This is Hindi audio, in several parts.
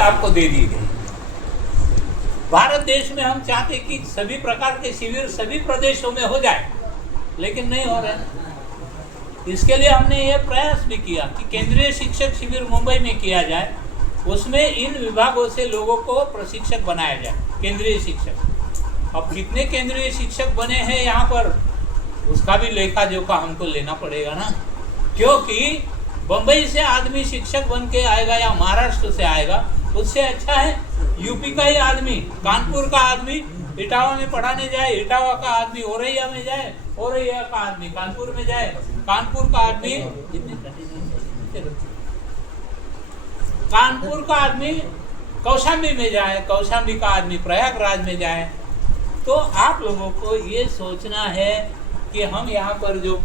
आपको दे दी गई। भारत देश में हम चाहते कि सभी प्रकार के शिविर सभी प्रदेशों में हो जाए, लेकिन नहीं हो रहे। इसके लिए हमने ये प्रयास भी किया कि केंद्रीय शिक्षक शिविर मुंबई में किया जाए, उसमें इन विभागों से लोगों को प्रशिक्षक बनाया जाए, केंद्रीय शिक्षक। अब कितने केंद्रीय शिक्षक बने हैं यहाँ पर, उसका भी लेखा जोखा हमको लेना पड़ेगा ना, क्योंकि बम्बई से आदमी शिक्षक बन के आएगा या महाराष्ट्र से आएगा, उससे अच्छा है यूपी का ही आदमी, कानपुर का आदमी इटावा में पढ़ाने जाए, इटावा का आदमी औरैया में जाए, औरैया का आदमी कानपुर में जाए, कानपुर का आदमी कानपुर का आदमी कौशाम्बी में जाए, कौशाम्बी का आदमी प्रयागराज में जाए। तो आप लोगों को ये सोचना है कि हम यहाँ पर जो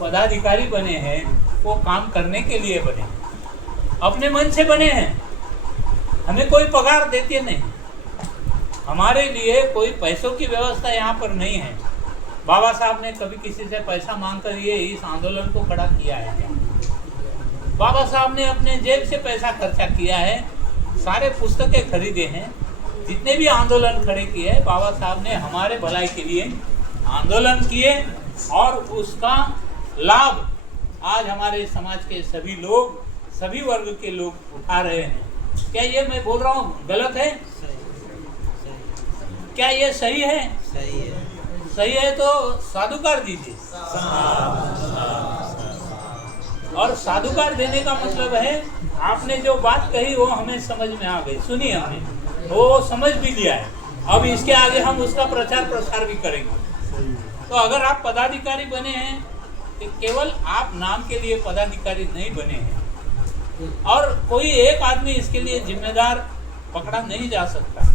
पदाधिकारी बने हैं वो काम करने के लिए बने, अपने मन से बने हैं। हमें कोई पगार देते नहीं, हमारे लिए कोई पैसों की व्यवस्था यहाँ पर नहीं है। बाबा साहब ने कभी किसी से पैसा मांगकर ये इस आंदोलन को खड़ा किया है क्या? बाबा साहब ने अपने जेब से पैसा खर्चा किया है, सारे पुस्तकें खरीदे हैं, जितने भी आंदोलन खड़े किए हैं बाबा साहब ने हमारे भलाई के लिए आंदोलन किए, और उसका लाभ आज हमारे समाज के सभी लोग, सभी वर्ग के लोग उठा रहे हैं। क्या ये मैं बोल रहा हूँ गलत है? क्या ये सही है? सही है। सही है तो साधुकार दीजिए। और साधुकार देने का मतलब है आपने जो बात कही वो हमें समझ में आ गई, सुनिए हमने, वो समझ भी लिया है। अब इसके आगे हम उसका प्रचार प्रसार भी करेंगे। तो अगर आप पदाधिकारी बने हैं तो केवल आप नाम के लिए पदाधिकारी नहीं बने हैं, और कोई एक आदमी इसके लिए जिम्मेदार पकड़ा नहीं जा सकता।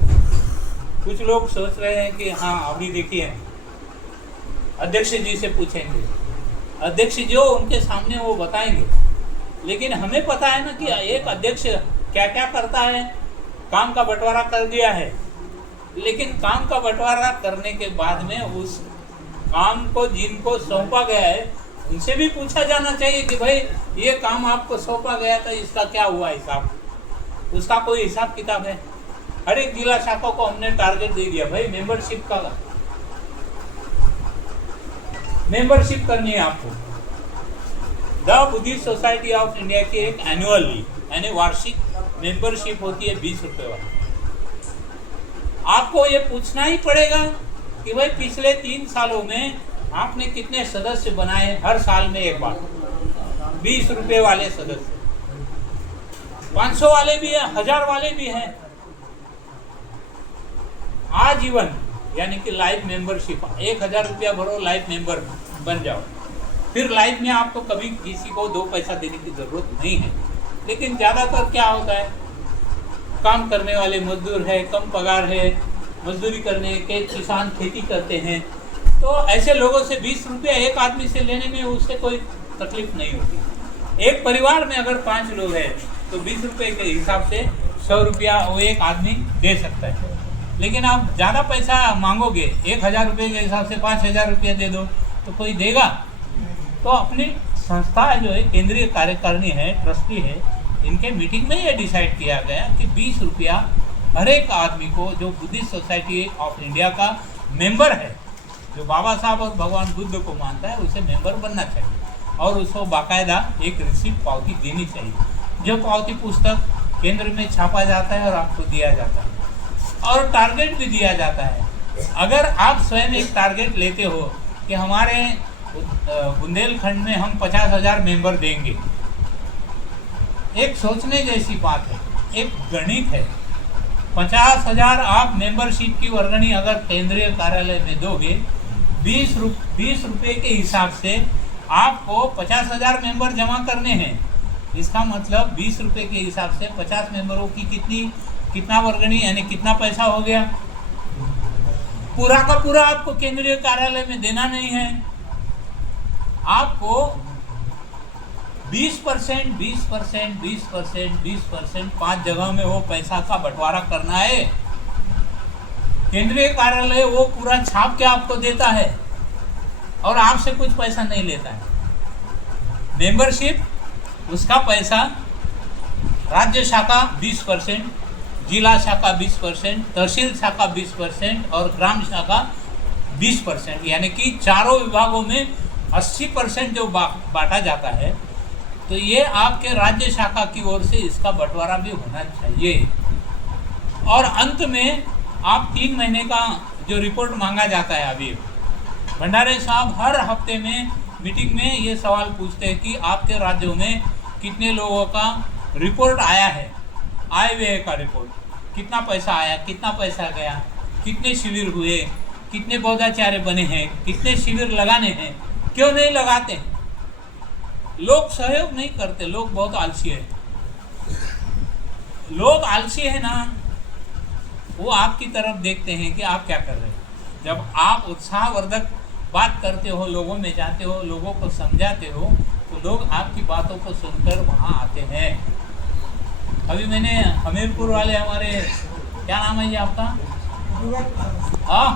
कुछ लोग सोच रहे हैं कि हाँ अभी देखिए अध्यक्ष जी से पूछेंगे, अध्यक्ष जो उनके सामने वो बताएंगे, लेकिन हमें पता है ना कि एक अध्यक्ष क्या क्या करता है। काम का बंटवारा कर दिया है, लेकिन काम का बंटवारा करने के बाद में उस काम को जिनको सौंपा गया है उनसे भी पूछा जाना चाहिए कि भाई ये काम आपको सौंपा गया था, इसका क्या हुआ हिसाब, उसका कोई हिसाब किताब है। हर एक जिला शाखा को हमने टारगेट दे दिया, भाई मेंबरशिप का, मेंबरशिप करनी है आपको। The Buddhist society of India की एक एनुअली यानी वार्षिक मेंबरशिप होती है 20 रुपए वाली। आपको ये पूछना ही पड़ेगा कि भाई पिछले 3 सालों में आपने कितने सदस्य बनाए, हर साल में एक बार। 20 रुपए वाले सदस्य, 500 वाले भी हैं, 1000 वाले भी हैं। आजीवन यानी कि लाइफ मेंबरशिप, 1000 रुपया भरो, लाइफ मेंबर बन जाओ। फिर लाइफ में आपको कभी किसी को 2 पैसा देने की जरूरत नहीं है। लेकिन ज़्यादातर क्या होता है, काम करने वाले मजदूर है, कम पगार है, मजदूरी करने के किसान खेती करते हैं, तो ऐसे लोगों से 20 रुपया एक आदमी से लेने में उससे कोई तकलीफ नहीं होती। एक परिवार में अगर 5 लोग हैं तो 20 रुपये के हिसाब से 100 रुपया वो एक आदमी दे सकता है। लेकिन आप ज़्यादा पैसा मांगोगे, 1000 रुपये के हिसाब से 5000 रुपया दे दो तो कोई देगा? तो अपनी संस्था जो है, केंद्रीय कार्यकारिणी है, ट्रस्टी है, इनके मीटिंग में ये डिसाइड किया गया कि 20 रुपया हर एक आदमी को जो बुद्धिस्ट सोसाइटी ऑफ इंडिया का मेंबर है, जो बाबा साहब और भगवान बुद्ध को मानता है, उसे मेंबर बनना चाहिए और उसको बाकायदा एक रिसीप्ट पावती देनी चाहिए। जो पावती पुस्तक केंद्र में छापा जाता है और आपको दिया जाता है, और टारगेट भी दिया जाता है। अगर आप स्वयं एक टारगेट लेते हो कि हमारे बुंदेलखंड में हम 50,000 मेंबर देंगे, एक सोचने जैसी बात है, एक गणित है। 50,000 आप मेंबरशिप की वर्गणी अगर केंद्रीय कार्यालय में दोगे, 20 रुपये के हिसाब से आपको 50,000 मेंबर जमा करने हैं। इसका मतलब 20 रुपये के हिसाब से 50 मेंबरों की कितना वर्गणी यानी कितना पैसा हो गया? पूरा का पूरा आपको केंद्रीय कार्यालय में देना नहीं है, आपको 20%, 20%, 20%, 20%, 5 जगह में वो पैसा का बंटवारा करना है। केंद्रीय कार्यालय वो पूरा छाप के आपको देता है और आपसे कुछ पैसा नहीं लेता है। मेंबरशिप उसका पैसा राज्य शाखा 20%, जिला शाखा 20%, तहसील शाखा 20% और ग्राम शाखा 20%, यानी कि चारों विभागों में 80% जो बांटा जाता है, तो ये आपके राज्य शाखा की ओर से इसका बंटवारा भी होना चाहिए। और अंत में आप 3 महीने का जो रिपोर्ट मांगा जाता है, अभी भंडारे साहब हर हफ्ते में मीटिंग में ये सवाल पूछते हैं कि आपके राज्यों में कितने लोगों का रिपोर्ट आया है, आय व्यय का रिपोर्ट, कितना पैसा आया, कितना पैसा गया, कितने शिविर हुए, कितने पौधाचार्य बने हैं, कितने शिविर लगाने हैं, क्यों नहीं लगाते? लोग सहयोग नहीं करते, लोग बहुत आलसी है। लोग आलसी है ना, वो आपकी तरफ देखते हैं कि आप क्या कर रहे हैं। जब आप उत्साहवर्धक बात करते हो, लोगों में जाते हो, लोगों को समझाते हो, तो लोग आपकी बातों को सुनकर वहाँ आते हैं। अभी मैंने हमीरपुर वाले हमारे, क्या नाम है जी आपका? हाँ,